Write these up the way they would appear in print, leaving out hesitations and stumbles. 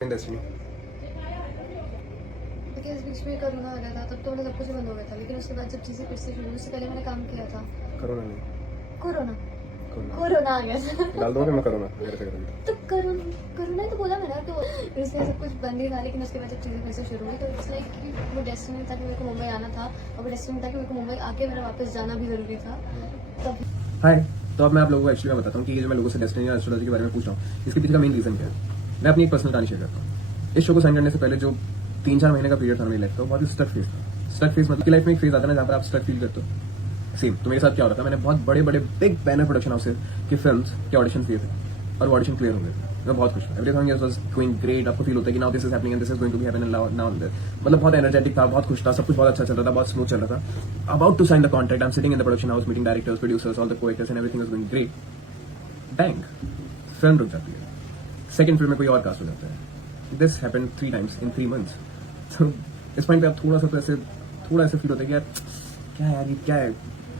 Destiny because बीच में corona आ गया था, तब तो मतलब सब कुछ बंद हो गया था। लेकिन उसके बाद जब चीज़ें फिर से शुरू, उससे पहले मैंने काम किया था। कोरोना नहीं कोरोना कोरोना कोरोना आ गया था। डाल दूंगा मैं कोरोना मेरे से करूँगा तो कोरोना ही तो बोला मैंने, तो इसलिए सब कुछ बंद ही था। लेकिन उसके बाद जब चीज़ें फिर से शुरू हुई तो इसलिए कि वो डेस्टिनी था कि मेरे को मुंबई आना था, और वो डेस्टिनी था कि मेरे को मुंबई आके मेरा वापस जाना भी ज़रूरी था। तब हाय। तो अब मैं आप लोगों को एक्चुअली बताता हूँ कि ये जो मैं लोगों से डेस्टिनी या एस्ट्रोलॉजी के बारे में पूछ रहा हूँ, इसके पीछे का मेन रीजन क्या है। मैं अपनी एक पर्सनल कहानी शेयर करता हूँ। इस शो को साइन करने से पहले जो 3-4 महीने का पीरियड था मेरी लाइफ का, बहुत ही स्टक फेज था। स्टक फेज मतलब की लाइफ में एक फेज आता है ना जहाँ पर आप स्टक फील करते हो। सेम तो मेरे साथ क्या हो रहा था, मैंने बहुत बड़े बड़े बिग बैनर प्रोडक्शन हाउस की फिल्म्स के ऑडिशन दिए थे और वो ऑडिशन क्लियर हो गए थे। मैं बहुत खुश था। Everything was going great. आपको फील होता है कि now this is happening and this is going to be happen now and there. मतलब बहुत एनर्जेटिक था, बहुत खुश था, सब कुछ बहुत अच्छा चल रहा था, बहुत स्मूथ चल रहा था। About to sign the contract, I am sitting in the production house meeting directors, producers, all the co-actors and everything was going great. Bang film रुक जाती है। सेकंड फिल्म में कोई और कास्ट हो जाता है। This happened 3 times in 3 months। तो इस पॉइंट पे आप थोड़ा ऐसे फील होता है कि यार क्या है यार, ये क्या है।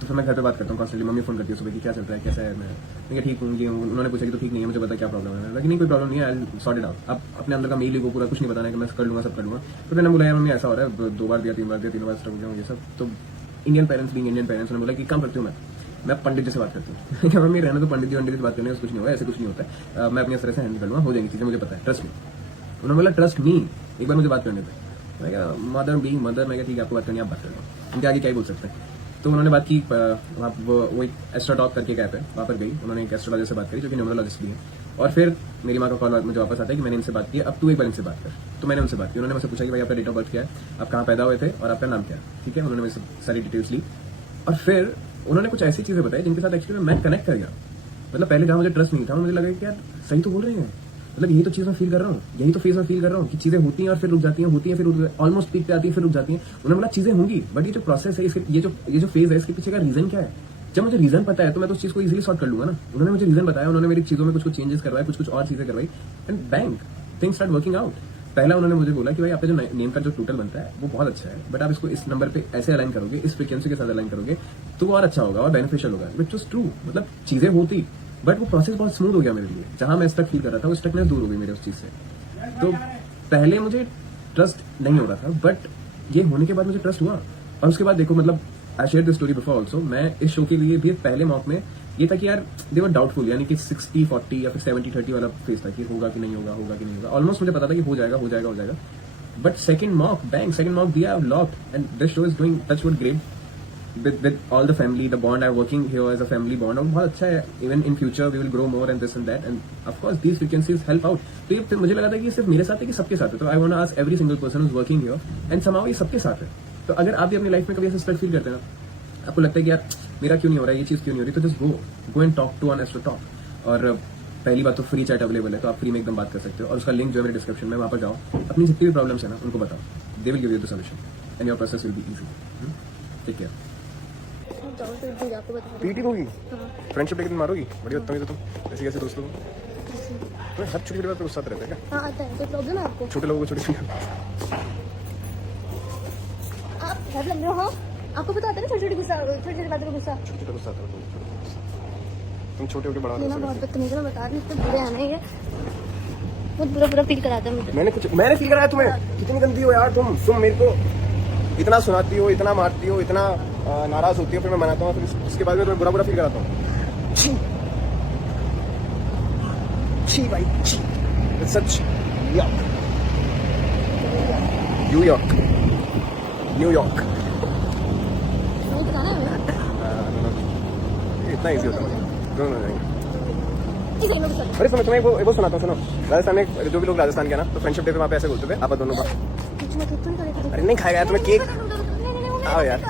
तो फिर मैं घर पे बात करता हूँ कॉन्स्टेंटली। मम्मी फोन करती है सुबह कि क्या चल रहा है, कैसा है। मैं ठीक हूँ, ये हूँ। उन्होंने पूछा कि तो ठीक नहीं है, मुझे पता क्या प्रॉब्लम है। मैंने नहीं कोई प्रॉब्लम नहीं है, आई सॉर्ट इट आउट। अब अपने अंदर का मेल ईगो पूरा कुछ नहीं बताना है कि मैं कर लूंगा, सब कर लूंगा। तो मैंने बोला यार मम्मी ऐसा हो रहा है, 2 बार दिया, 3 बार दिया, 3 बार स्ट्रक हो ये सब। तो Indian parents being Indian parents ने बोला कि काम करती हूँ मैं पंडित जी से बात करती हूँ। क्या मम्मी रहना तो पंडित जी से बात करने कुछ नहीं होगा, ऐसे कुछ नहीं होता है। मैं अपनी तरह से हैंडल कर लूंगा, हो जाएंगी चीजें, मुझे पता है, ट्रस्ट मी। उन्होंने बोला ट्रस्ट मी, एक बार मुझे बात करने दे। मैं क्या मदर बीइंग मदर, मैं क्या ठीक है आपको बात करनी है, आप बात कर लो, उनके आगे क्या ही बोल सकते हैं। तो उन्होंने बात की, वो एक एस्ट्रोटॉक करके एक ऐप है, वहाँ पर गई। उन्होंने एक एस्ट्रोलॉजिस्ट से बात करी जो कि न्यूमरोलॉजिस्ट भी है। और फिर मेरी माँ का कॉल मुझे वापस आता है कि मैंने इनसे बात की, अब तू एक बार इनसे बात कर। तो मैंने उनसे बात की। उन्होंने मुझसे पूछा कि भाई आपका डेट ऑफ बर्थ क्या है, आप कहाँ पैदा हुए थे और आपका नाम क्या है। ठीक है, उन्होंने मुझसे सारी डिटेल्स ली और फिर उन्होंने कुछ ऐसी चीजें बताई जिनके साथ एक्चुअली मैं कनेक्ट कर गया। मतलब पहले जहाँ मुझे ट्रस्ट नहीं था, मुझे लगा कि यार सही तो बोल रहे हैं। मतलब यही तो चीज मैं फील कर रहा हूँ, यही तो फेज में फील कर रहा हूँ कि चीजें होती हैं और फिर रुक जाती हैं, होती हैं फिर ऑलमोस्ट पीक पे आती है, फिर रुक जाती हैं। उन्होंने बोला चीजें होंगी, बट ये जो प्रोसेस है, इसके ये जो फेज है, इसके पीछे का रीजन क्या है। जब मुझे रीजन पता है तो मैं तो उस चीज को इजीली सॉर्ट कर लूंगा ना। उन्होंने मुझे रीजन बताया, उन्होंने मेरी चीजों में कुछ चेंजेस करवाए, कुछ और चीजें करवाई and bank things start working out. पहला उन्होंने मुझे बोला कि भाई आपका जो नेम का जो टोटल बनता है वो बहुत अच्छा है, बट आप इसको इस नंबर पे ऐसे अलाइन करोगे, इस फ्रीक्वेंसी के साथ अलाइन करोगे तो वो और अच्छा होगा और बेनिफिशियल होगा। Which was true. मतलब चीजें होती, बट वो प्रोसेस बहुत स्मूथ हो गया मेरे लिए। जहां मैं स्टक फील कर रहा था वो स्टकनेस दूर हो गई मेरे उस चीज से। तो पहले मुझे ट्रस्ट नहीं हो रहा था, बट ये होने के बाद मुझे ट्रस्ट हुआ। और उसके बाद देखो, मतलब I share this story before also. मैं इस शो के लिए भी पहले मॉक में ये था कि यार दे वर डाउटफुल, यानी कि 60-40 या फिर 70-30 वाला फेस था कि होगा कि नहीं होगा, होगा कि नहीं होगा। ऑलमोस्ट मुझे पता था कि हो जाएगा। बट सेकंड मॉक दिया, locked, and this show is doing touch wood great with all the family, the bond I'm working here as a family bond और बहुत अच्छा है। even in future we will grow more and this and that, and of course these frequencies help out। तो ये मुझे लगा था कि ये सिर्फ मेरे साथ है कि सबके साथ है। तो I want to ask every single person who's working here and somehow ये सबके साथ है। तो अगर आप भी अपनी लाइफ में कभी ऐसे स्ट्रक फील करते हैं ना, आपको लगता है कि यार मेरा क्यों नहीं हो रहा है, ये चीज क्यों नहीं हो रही, तो just go and talk to on Astro Talk. और पहली बात तो फ्री चैट अवेलेबल है, तो आप फ्री में एकदम बात कर सकते हो। और उसका लिंक जो है मेरे डिस्क्रिप्शन में, वहाँ पर जाओ, अपनी जितनी भी प्रॉब्लम्स है ना उनको बताओ, they will give you the solution and your process will be easy. Take care. PT होगी, फ्रेंडशिप लेकिन मारोगी, बड़ी बदतमीज हो तुम। ऐसे कैसे दोस्तों को तुम्हें हर छोटी बात पे गुस्सा रहता है क्या? हाँ आता है। कोई प्रॉब्लम है आपको? छोटे लोगों को छोटी आप घर लग रहे हो? हाँ आपको पता आता है ना, छोटी छोटी बातों का गुस्सा। छोटा गुस्सा आता है तुम छोटे होकर बड़ा ना बहुत बदतमीज है, मैं बता रही हूँ। इतने बुरे आना ही है, बहुत बुरा फील कराता है मुझे। मैंने फील कराया तुम्हें? कितनी गंदी हो यार तुम मेरे को इतना सुनाती हो, इतना मारती हो, इतना नाराज होती हो, फिर मैं मनाता हूँ, फिर उसके बाद में तुम्हें बुरा फील कराता हूँ। छी भाई, छी। सच न्यूयॉर्क नहीं बताना है इतना इजी होता है। दोनों जाएंगे। ठीक है, मैं गुस्सा अरे सुनो, तुम्हें वो सुनाता हूँ, सुनो। राजस्थान में जो भी लोग राजस्थान के ना, तो फ्रेंडशिप डे पे वहाँ पे ऐसे बोलते थे, आप दोनों का। अरे नहीं खाएगा यार तुम्हें केक? आओ यार,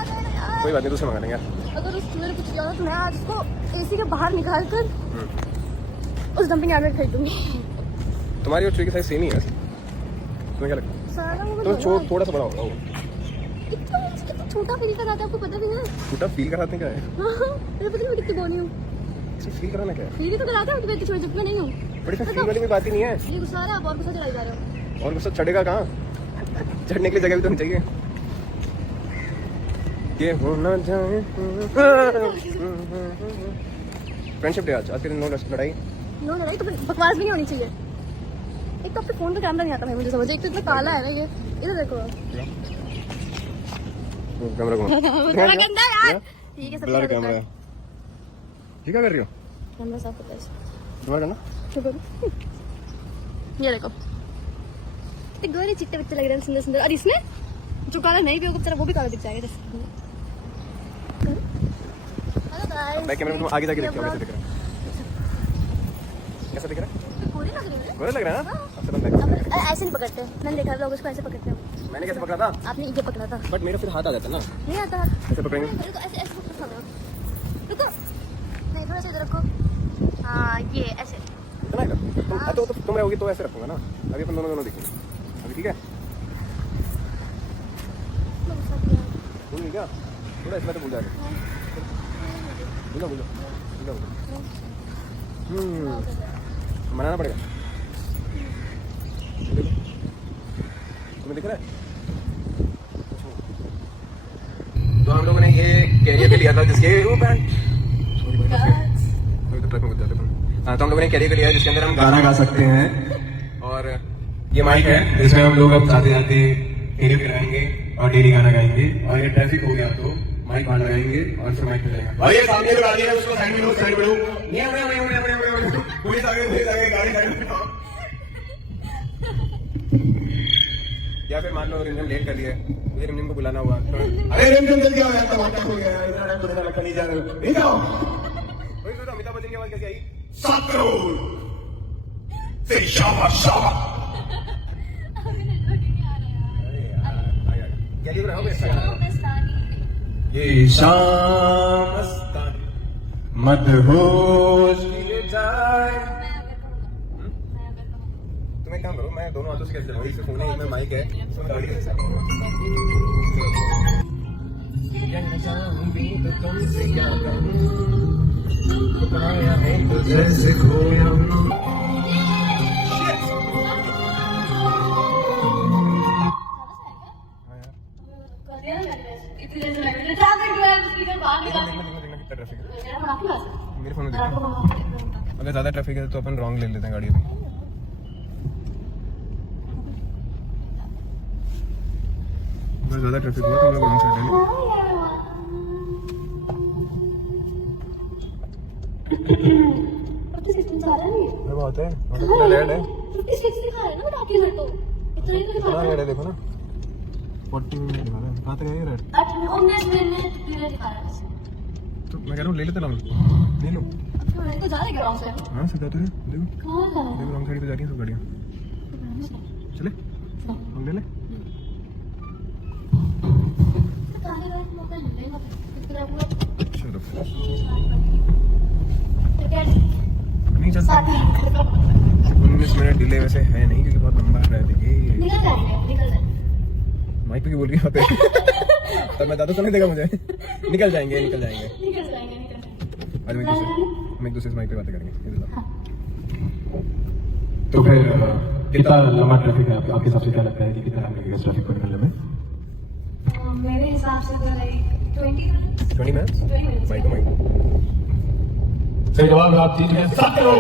कोई बात नहीं, दूसरे मंगा लेंगे यार। अगर उस मेरे कुछ किया तो मैं आज उसको एसी के बाहर निकाल कर उस डंपिंग यार्ड में फेंक दूंगी। तुम्हारी और चुई की साइज सेम ही है, तुम्हें क्या लगता है? सारा वो थोड़ा सा बड़ा होगा वो। कितना छोटा फील कराता है, आपको पता भी है? छोटा फील कराते क्या है? मुझे पता नहीं मैं कितनी बोनी हूँ। फील कराना क्या है? फील तो कराता है, मैं छोटी मैं नहीं हूँ। बड़ी फील वाली कोई बात ही नहीं है। ये गुस्सा आ रहा है, आप और गुस्सा चलाई जा रहे हो। और गुस्सा चढ़ेगा कहाँ? चढ़ने के लिए जगह भी तो नहीं चाहिए। ये होना जाए फ्रेंडशिप डे आज के दिन। नो लड़ाई तो बकवास भी नहीं होनी चाहिए। एक तो आपके फोन पे कैमरा नहीं आता भाई मुझे समझ, एक तो इतना काला है ना ये, इधर देखो कैमरा थोड़ा गंदा है यार। ठीक है सब ब्लर कैमरा है। ये क्या कर रही हो? कैमरा साफ होता है दोबारा करना। ये देखो कितने गोरे चिट्टे बच्चे लग रहे हैं, सुंदर सुंदर। और इसमें जो काला नहीं भी होगा बेचारा वो भी काला दिख जाएगा जैसे। बैक कैमरा में तुम आगे जाके देखो कैसे दिख रहा है, कैसा दिख रहा है? गोरी लग रही है। गोरा लग रहा है ना? अब तो बैक ऐसे नहीं पकड़ते, मैंने देखा लोग उसको ऐसे पकड़ते हैं। मैंने कैसे पकड़ा था? आपने ये पकड़ा था, बट मेरा फिर हाथ आ जाता ना, नहीं आता। कैसे पकड़ेंगे? रुको ऐसे ऐसे पकड़ो, रुको नहीं थोड़ा सा इधर रखो। हाँ ये ऐसे इतना ही कर। तो तुम रहोगी तो ऐसे रखूंगा ना, अभी अपन दोनों दिखेंगे अभी, ठीक है? भूल गई क्या? थोड़ा इसमें तो भूल जाएगा। बोलो बोलो बोलो बोलो। मनाना पड़ेगा। देखो तुम्हें दिख रहा है? तो हम लोगों ने ये कैरियर पे लिया था जिसके हाँ, तो हम लोगों ने कैरियर पे लिया है जिसके अंदर हम गाना गा सकते हैं। और ये माइक है जिसमें हम लोग अब जाते जाते कैरियर पे गाएंगे और डेली गाना गाएंगे। और ये ट्रैफिक हो गया तो माइक बाहर लगाएंगे और फिर माइक पे जाएंगे। और ये सामने जो गाड़ी है उसको साइड में लो, साइड में लो। पुलिस आ गई, गाड़ी साइड में। या फिर मान लो रिमझिम लेट कर लिया, मुझे रिमझिम को बुलाना हुआ तो अरे रिमझिम जल्दी आओ यार, टमाटर हो गया इतना टाइम तो लगता नहीं जा रहा। नहीं जाओ वही तो अमिताभ बच्चन की आवाज कैसे आई? 7 करोड़ से शाबाश शाबाश। क्या लिख रहा हूँ? ये शाम मदहोश किए जाए। तुम एक काम करो, मैं दोनों हाथों से कैसे चलाऊं? इससे फोन है, इसमें माइक है, इसमें गाड़ी कैसे तुमसे क्या कहूं, पाया है तो जैसे खोया हूं। मेरे फोन में देखो, अगर ज्यादा ट्रैफिक है तो अपन रॉन्ग ले लेते हैं गाड़ी अभी। अगर ज्यादा ट्रैफिक हुआ तो हम लोग रॉन्ग साइड ले लें। बहुत है, कितना रेड है, कितना रेड है देखो ना, 40 मिनट दिखा रहा है। कहाँ तक है ये रेड? तो मैं कह रहा हूँ ले लेते ना, ले लो। हाँ सीधा तो है, देखो देखो रॉन्ग साइड पे जा रही हैं सब गाड़ियाँ। चले हम ले ले। चलो नहीं चलता। 19 मिनट डिले वैसे है नहीं क्योंकि बहुत लंबा है। देखिए माइक पे क्यों बोल रही है यहाँ पे? तब मैं दादा तो नहीं देगा मुझे। निकल जाएंगे। आज हम एक दूसरे से माइक पे बातें करेंगे। तो फिर कितना लंबा ट्रैफिक है आपके हिसाब से? क्या लगता है कि कितना टाइम लगेगा इस ट्रैफिक को निकलने में? मेरे हिसाब से तो लाइक 20 मिनट्स माइक माइक। सही जवाब आप जीत गए 7 करोड़।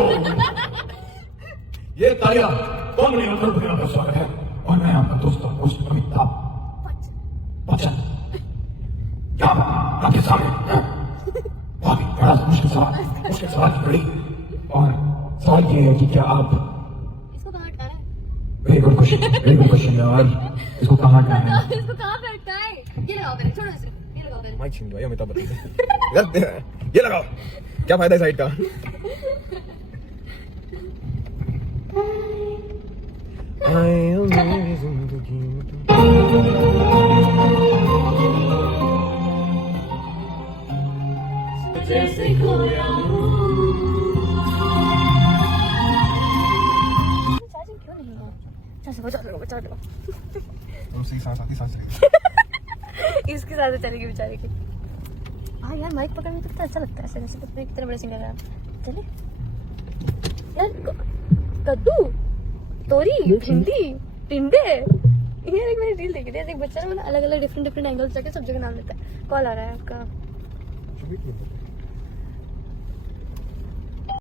ये तालियां कौन नहीं कर का स्वागत है। और मैं आपका दोस्त अमिताभ बच्चन क्या आपके सामने बहुत ही बड़ा मुश्किल सवाल की बड़ी। और सवाल ये है कि क्या आप इसको कहाँ अटकाना है? वेरी गुड क्वेश्चन यार, इसको कहाँ अटकाना है? इसको कहाँ पे अटकाए? ये लगाओ पहले, छोड़ो इसे, ये लगाओ पहले। माइक छीन लिया अमिताभ बच्चन से। ये लगाओ, क्या फायदा है साइड का? जैसे खोया हूँ। चार्जिंग क्यों नहीं है? बचा लो। तुमसे सांस आती सांस रहेगी। इसके साथ चलेगी बेचारे की। हाँ यार माइक पकड़ने तो कितना अच्छा लगता है ऐसे वैसे। तो कितने बड़े सिंगर है। चले यार, कद्दू, तोरी, भिंडी, टिंडे। यार एक मैंने रील देखी थी, एक बच्चा ना अलग अलग डिफरेंट एंगल से सब जगह नाम लेता है। कॉल आ रहा है आपका।